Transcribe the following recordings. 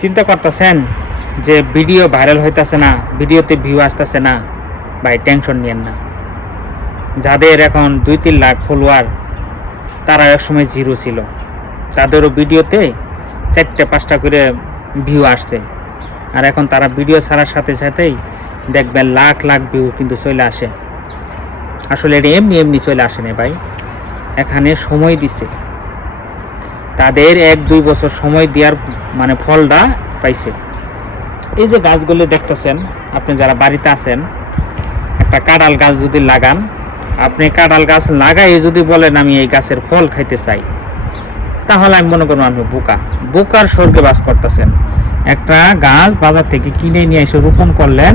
চিন্তা করতেছেন যে ভিডিও ভাইরাল হইতেছে না, ভিডিওতে ভিউ আসতেছে না, ভাই টেনশন নিয়েন না। যাদের এখন 2-3 লাখ ফলোয়ার তারা একসময় জিরো ছিল, তাদেরও ভিডিওতে 4-5টা করে ভিউ আসছে, আর এখন তারা ভিডিও ছাড়ার সাথে সাথেই দেখবেন লাখ লাখ ভিউ কিন্তু চলে আসে। আসলে এটা এমনি এমনি চলে আসে না ভাই, এখানে সময় দিছে, তাদের 1-2 বছর সময় দেওয়ার মানে ফলটা পাইছে। এই যে গাছগুলো দেখতেছেন, আপনি যারা বাড়িতে আছেন, একটা কাঁঠাল গাছ যদি লাগান, আপনি কাঁঠাল গাছ লাগাই যদি বলেন আমি এই গাছের ফল খাইতে চাই, তাহলে আমি মনে করবো আপনি বোকার স্বর্গে বাস করতেছেন। একটা গাছ বাজার থেকে কিনে নিয়ে এসে রোপণ করলেন,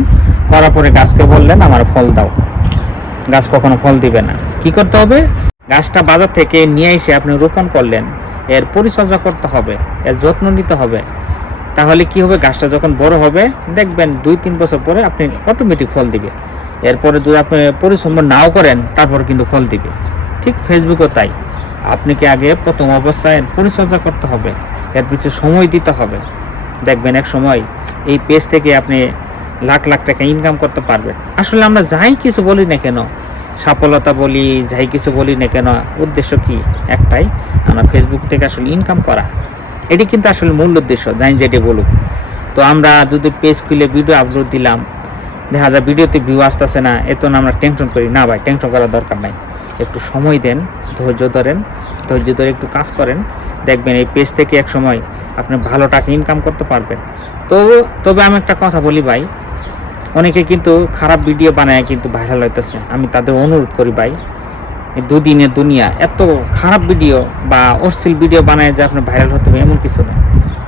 করার পরে গাছকে বললেন আমার ফল দাও, গাছ কখনো ফল দিবে না। কি করতে হবে? গাছটা বাজার থেকে নিয়ে এসে আপনি রোপণ করলেন, এর পরিচর্যা করতে হবে, এর যত্ন নিতে হবে। তাহলে কি হবে? গাছটা যখন বড় হবে দেখবেন 2-3 বছর পরে আপনি অটোমেটিক ফল দিবে। এরপরে যদি আপনি পরিশ্রম নাও করেন তারপর কিন্তু ফল দিবে। ঠিক ফেসবুকও তাই, আপনি কি আগে প্রথম অবস্থায় পরিচর্যা করতে হবে, এর পিছনে সময় দিতে হবে। দেখবেন এক সময় এই পেজ থেকে আপনি লাখ লাখ টাকা ইনকাম করতে পারবেন। আসলে আমরা যাই কিছু বলি না কেন, সফলতা বলি, যাই কিছু বলি না কেন, উদ্দেশ্য কি? একটাই, আমরা ফেসবুক থেকে আসলে ইনকাম করা। এটি কিন্তু আসলে মূল উদ্দেশ্য, জানি যেটি বলুক। তো আমরা যদি পেজ খুলে ভিডিও আপলোড দিলাম, দেখা যায় ভিডিওতে ভিউ আসতেছে না, এত না আমরা টেনশন করি না। ভাই টেনশন করার দরকার নাই, একটু সময় দেন, ধৈর্য ধরেন, ধৈর্য ধরে একটু কাজ করেন, দেখবেন এই পেজ থেকে এক সময় আপনি ভালো টাকা ইনকাম করতে পারবেন। তবে আমি একটা কথা বলি ভাই, অনেকে কিন্তু খারাপ ভিডিও বানায় কিন্তু ভাইরাল হইতেছে। আমি তাদের অনুরোধ করি ভাই, এই দুদিনের দুনিয়া এত খারাপ ভিডিও বা অশ্লীল ভিডিও বানায় যে আপনি ভাইরাল হতে হবে এমন কিছু না।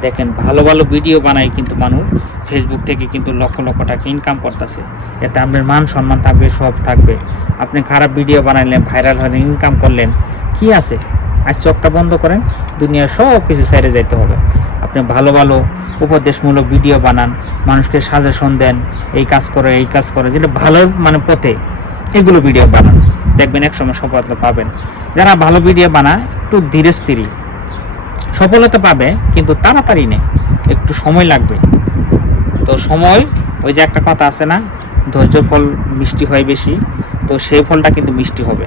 দেখেন ভালো ভালো ভিডিও বানায় কিন্তু মানুষ ফেসবুক থেকে কিন্তু লক্ষ লক্ষ টাকা ইনকাম করতেছে। এতে আপনার মান সম্মান থাকবে, সব থাকবে। আপনি খারাপ ভিডিও বানাইলেন, ভাইরাল হলেন, ইনকাম করলেন, কি আছে? আজ চোখটা বন্ধ করেন, দুনিয়ার সব কিছু ছেড়ে যেতে হবে। আপনি ভালো ভালো উপদেশমূলক ভিডিও বানান, মানুষকে সাজেশন দেন, এই কাজ করে এই কাজ করে, যেটা ভালো মানে পথে এগুলো ভিডিও বানান, দেখবেন একসময় সফলতা পাবেন। যারা ভালো ভিডিও বানায় একটু ধীরে স্থিরে সফলতা পাবে, কিন্তু তাড়াতাড়ি নেই, একটু সময় লাগবে। তো সময়, ওই যে একটা কথা আছে না, ধৈর্য ফল মিষ্টি হয় বেশি, তো সেই ফলটা কিন্তু মিষ্টি হবে।